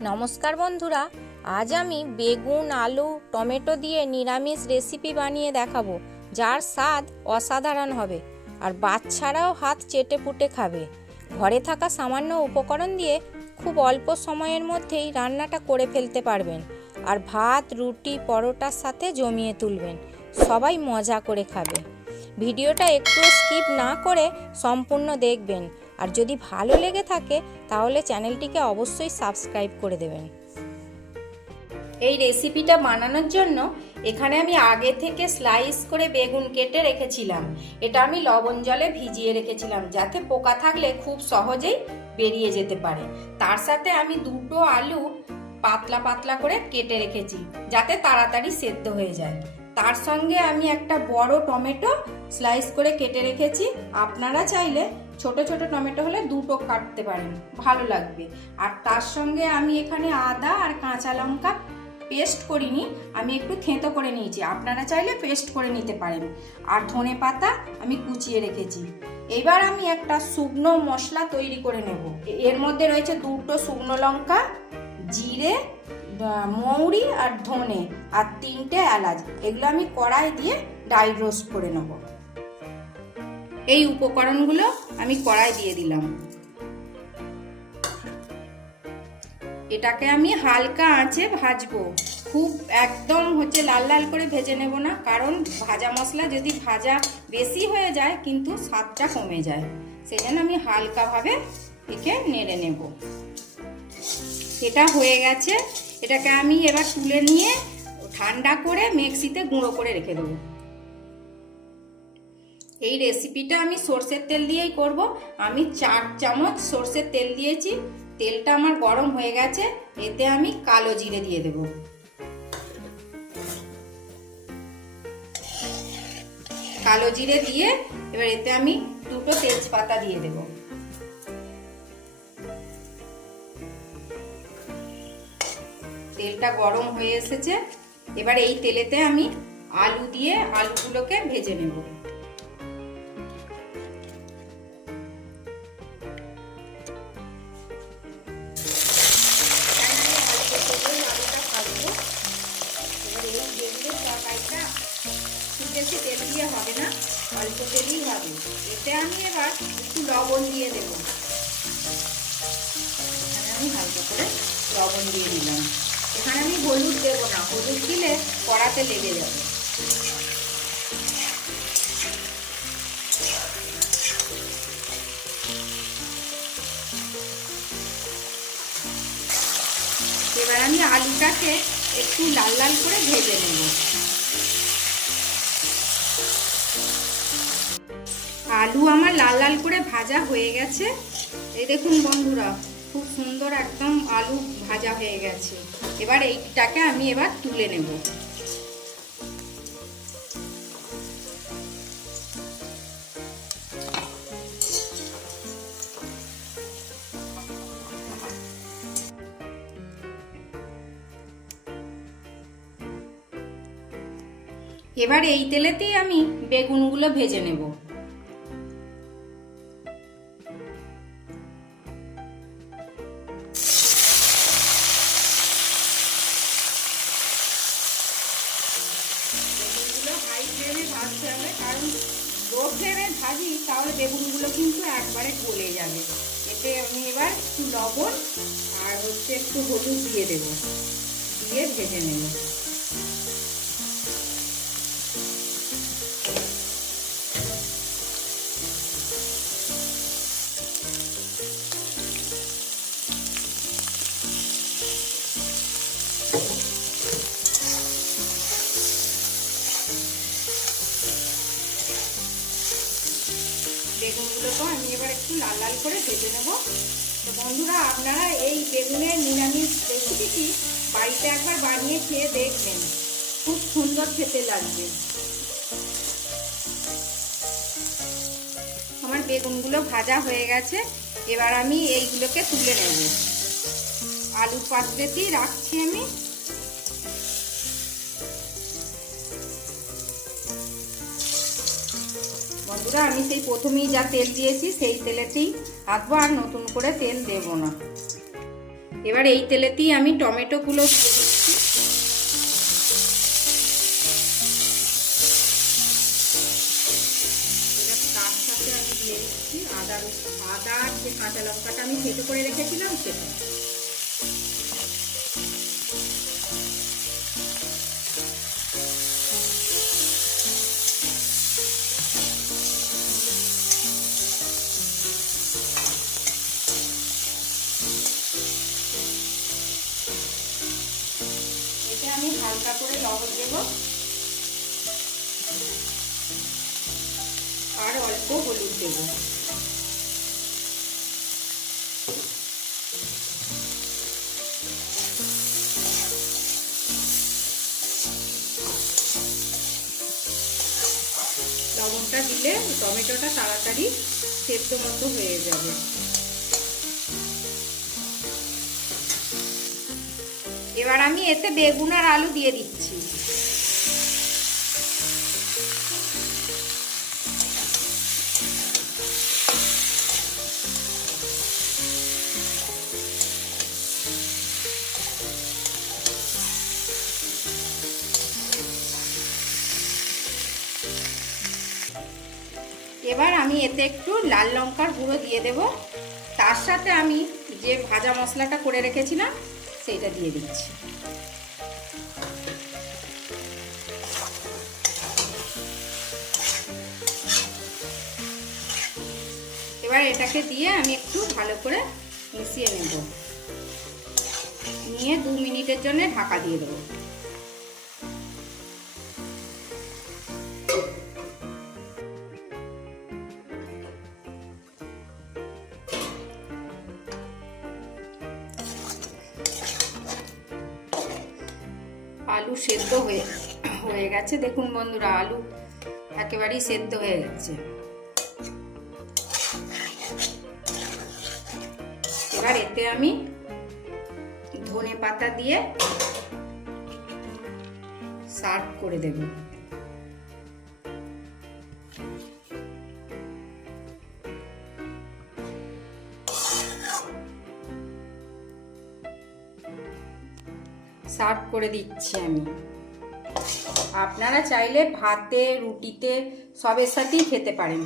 নমস্কার বন্ধুরা, আজ আমি বেগুন, আলু, টমেটো দিয়ে নিরামিষ রেসিপি বানিয়ে দেখাবো, যার স্বাদ অসাধারণ হবে। আর বাচ্চারাও হাত চেটে পুটে খাবে। ঘরে থাকা সামান্য উপকরণ দিয়ে খুব অল্প সময়ের মধ্যেই রান্নাটা করে ফেলতে পারবেন। আর ভাত, রুটি, পরোটার সাথে জমিয়ে তুলবেন। সবাই মজা করে খাবে। ভিডিওটা একটু স্কিপ না করে সম্পূর্ণ দেখবেন। আর যদি ভালো লেগে থাকে, তাহলে চ্যানেলটিকে অবশ্যই সাবস্ক্রাইব করে দেবেন। এই রেসিপিটা বানানোর জন্য এখানে আমি আগে থেকে স্লাইস করে বেগুন কেটে রেখেছিলাম। এটা আমি লবণ জলে ভিজিয়ে রেখেছিলাম, যাতে পোকা থাকলে খুব সহজেই বেরিয়ে যেতে পারে। তার সাথে আমি দুটো আলু পাতলা পাতলা করে কেটে রেখেছি, যাতে তাড়াতাড়ি সেদ্ধ হয়ে যায়। তার সঙ্গে আমি একটা বড় টমেটো স্লাইস করে কেটে রেখেছি। আপনারা চাইলে ছোট ছোট টমেটো হলে দুটো কাটতে পারেন, ভালো লাগবে। আর তার সঙ্গে আমি এখানে আদা আর কাঁচা লঙ্কা পেস্ট করিনি, আমি একটু থেঁতো করে নিয়েছি। আপনারা চাইলে পেস্ট করে নিতে পারেন। আর ধনে পাতা আমি কুচিয়ে রেখেছি। এবার আমি একটা শুকনো মশলা তৈরি করে নেব। এর মধ্যে রয়েছে দুটো শুকনো লঙ্কা, জিরে মৌরি আর ধনে, আর তিনটে এলাচ। এগুলো আমি কড়াই দিয়ে ডাই রোস্ট করে নেব। এই উপকরণগুলো আমি কড়াই দিয়ে দিলাম। এটাকে আমি হালকা আঁচে ভাজবো। খুব একদম হচ্ছে লাল লাল করে ভেজে নেব না, কারণ ভাজা মশলা যদি ভাজা বেশি হয়ে যায় কিন্তু স্বাদটা কমে যায়। সেই জন্য আমি হালকাভাবে একে নেড়ে নেব। এটা হয়ে গেছে। এটাকে আমি এবার তুলে নিয়ে ঠান্ডা করে মিক্সিতে গুঁড়ো করে রেখে দেবো। এই রেসিপিটা আমি সর্ষের তেল দিয়েই করব। আমি চার চামচ সর্ষের তেল দিয়েছি। তেলটা আমার গরম হয়ে গেছে। এতে আমি কালো জিরে দিয়ে দেব। কালো জিরে দিয়ে এবার এতে আমি দুটো তেজপাতা দিয়ে দেব। তেলটা গরম হয়ে এসেছে। এবার এই তেলেতে আমি আলু দিয়ে আলুগুলোকে ভেজে নেব। এতে আমি এবার একটু লবণ দিয়ে দেবো। এখানে আমি হালকা করে লবণ দিয়ে দিলাম। এখানে আমি হলুদ দেবো না, হলুদ দিলে কড়াতে লেগে যাবে। এবার আমি আলুটাকে একটু লাল লাল করে ভেজে নেব। আলু আমার লাল লাল করে ভাজা হয়ে গেছে। এই দেখুন বন্ধুরা, খুব সুন্দর একদম আলু ভাজা হয়ে গেছে। এবার এইটাকে আমি এবার তুলে নেব। এবার এই তেলেতেই আমি বেগুনগুলো ভেজে নেব। ভাজতে হবে, কারণ লো ভাজি, তাহলে বেগুনগুলো কিন্তু একবারে গলে যাবে। এতে আমি এবার একটু লবণ আর হচ্ছে একটু হলুদ দিয়ে দেবো, দিয়ে ভেজে নেব। লাল করে ভেজে নেব। তো বন্ধুরা, আপনারা এই বেগুনের নিরামিষ রেসিপিটি বাড়িতে একবার বানিয়ে খেয়ে দেখবেন। খুব সুন্দর খেতে লাগবে। আমার বেগুনগুলো ভাজা হয়ে গেছে। এবার আমি এইগুলোকে তুলে নেব। আলুর পাত্রেতেই রাখছি আমি। বন্ধুরা, আমি সেই প্রথমেই যা তেল দিয়েছি সেই তেলেতেই হাতবো আর নতুন করে তেল দেব না। এবার এই তেলেতেই আমি টমেটোগুলো দিয়ে দিচ্ছি। তার সাথে আমি আদা আদা যে কাঁচা লঙ্কাটা আমি থেতো করে রেখেছিলাম সেটা। অল্প হলুদ দেব। লবণটা দিলে টমেটোটা তাড়াতাড়ি সেদ্ধ মতো হয়ে যাবে। এবার আমি এতে বেগুন আর আলু দিয়ে দিচ্ছি। এবার আমি এতে একটু লাল লঙ্কার গুঁড়ো দিয়ে দেব। তার সাথে আমি যে ভাজা মশলাটা করে রেখেছিলাম, সেইটা দিয়ে দিচ্ছি। এবার এটাকে দিয়ে আমি একটু ভালো করে মিশিয়ে নেব। নিয়ে দু মিনিটের জন্য ঢাকা দিয়ে দেবো। আলু সেদ্ধ হয়ে হয়ে গেছে। দেখুন বন্ধুরা, আলু একেবারেই সেদ্ধ হয়ে গেছে। এবার এতে আমি ধনে পাতা দিয়ে সার্ভ করে দেব। সার্ভ করে দিচ্ছি আমি। আপনারা চাইলে ভাতে, রুটিতে সবের সাথেই খেতে পারেন।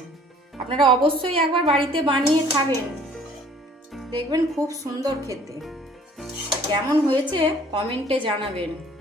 আপনারা অবশ্যই একবার বাড়িতে বানিয়ে খাবেন। দেখবেন খুব সুন্দর খেতে। কেমন হয়েছে কমেন্টে জানাবেন।